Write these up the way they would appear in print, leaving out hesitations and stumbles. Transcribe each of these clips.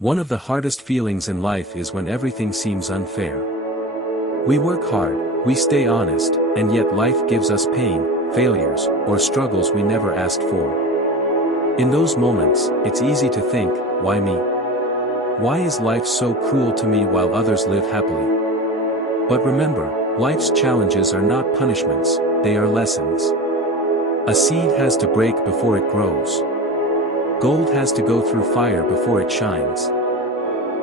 One of the hardest feelings in life is when everything seems unfair. We work hard, we stay honest, and yet life gives us pain, failures, or struggles we never asked for. In those moments, it's easy to think, why me? Why is life so cruel to me while others live happily? But remember, life's challenges are not punishments, they are lessons. A seed has to break before it grows. Gold has to go through fire before it shines.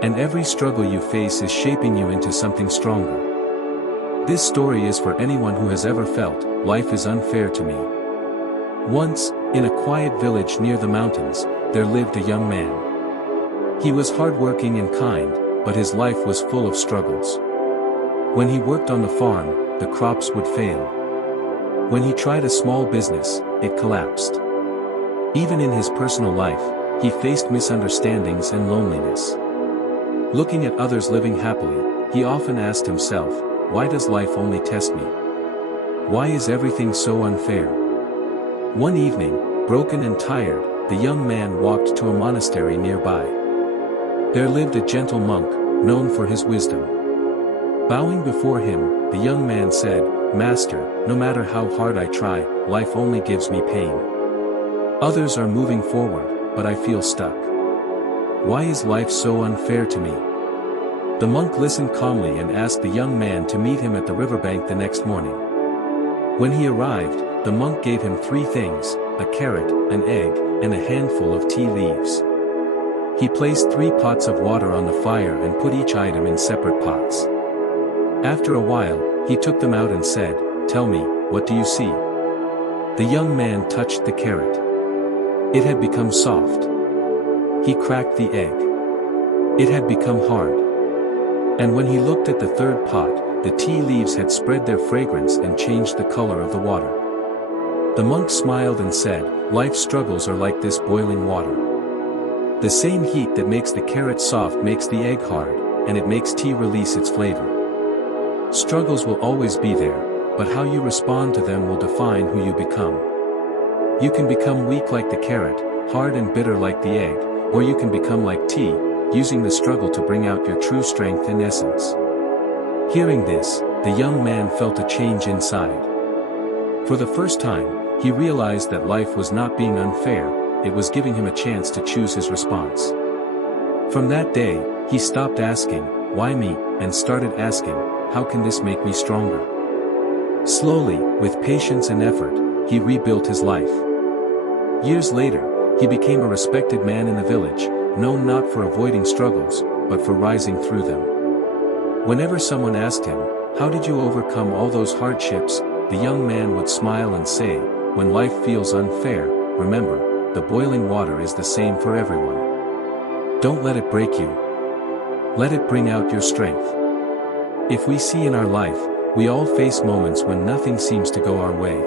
And every struggle you face is shaping you into something stronger. This story is for anyone who has ever felt, life is unfair to me. Once, in a quiet village near the mountains, there lived a young man. He was hardworking and kind, but his life was full of struggles. When he worked on the farm, the crops would fail. When he tried a small business, it collapsed. Even in his personal life, he faced misunderstandings and loneliness. Looking at others living happily, he often asked himself, why does life only test me? Why is everything so unfair? One evening, broken and tired, the young man walked to a monastery nearby. There lived a gentle monk, known for his wisdom. Bowing before him, the young man said, "Master, no matter how hard I try, life only gives me pain. Others are moving forward, but I feel stuck. Why is life so unfair to me?" The monk listened calmly and asked the young man to meet him at the riverbank the next morning. When he arrived, the monk gave him 3 things, a carrot, an egg, and a handful of tea leaves. He placed 3 pots of water on the fire and put each item in separate pots. After a while, he took them out and said, "Tell me, what do you see?" The young man touched the carrot. It had become soft. He cracked the egg. It had become hard. And when he looked at the 3rd pot, the tea leaves had spread their fragrance and changed the color of the water. The monk smiled and said, "Life's struggles are like this boiling water. The same heat that makes the carrot soft makes the egg hard, and it makes tea release its flavor. Struggles will always be there, but how you respond to them will define who you become. You can become weak like the carrot, hard and bitter like the egg, or you can become like tea, using the struggle to bring out your true strength and essence." Hearing this, the young man felt a change inside. For the first time, he realized that life was not being unfair, it was giving him a chance to choose his response. From that day, he stopped asking, "Why me?" and started asking, "How can this make me stronger?" Slowly, with patience and effort, he rebuilt his life. Years later, he became a respected man in the village, known not for avoiding struggles, but for rising through them. Whenever someone asked him, "How did you overcome all those hardships?" the young man would smile and say, "When life feels unfair, remember, the boiling water is the same for everyone. Don't let it break you. Let it bring out your strength." If we see in our life, we all face moments when nothing seems to go our way.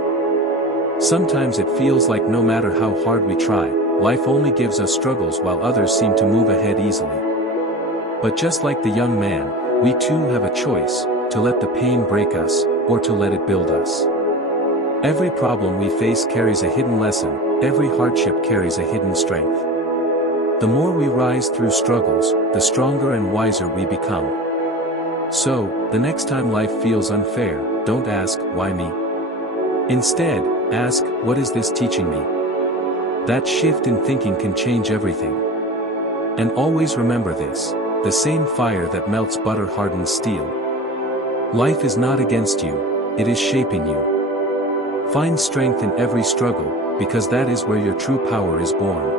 Sometimes it feels like no matter how hard we try, life only gives us struggles while others seem to move ahead easily. But just like the young man, we too have a choice, to let the pain break us, or to let it build us. Every problem we face carries a hidden lesson, every hardship carries a hidden strength. The more we rise through struggles, the stronger and wiser we become. So, the next time life feels unfair, don't ask, "Why me?" Instead, ask, "What is this teaching me?" That shift in thinking can change everything. And always remember this, the same fire that melts butter hardens steel. Life is not against you, it is shaping you. Find strength in every struggle, because that is where your true power is born.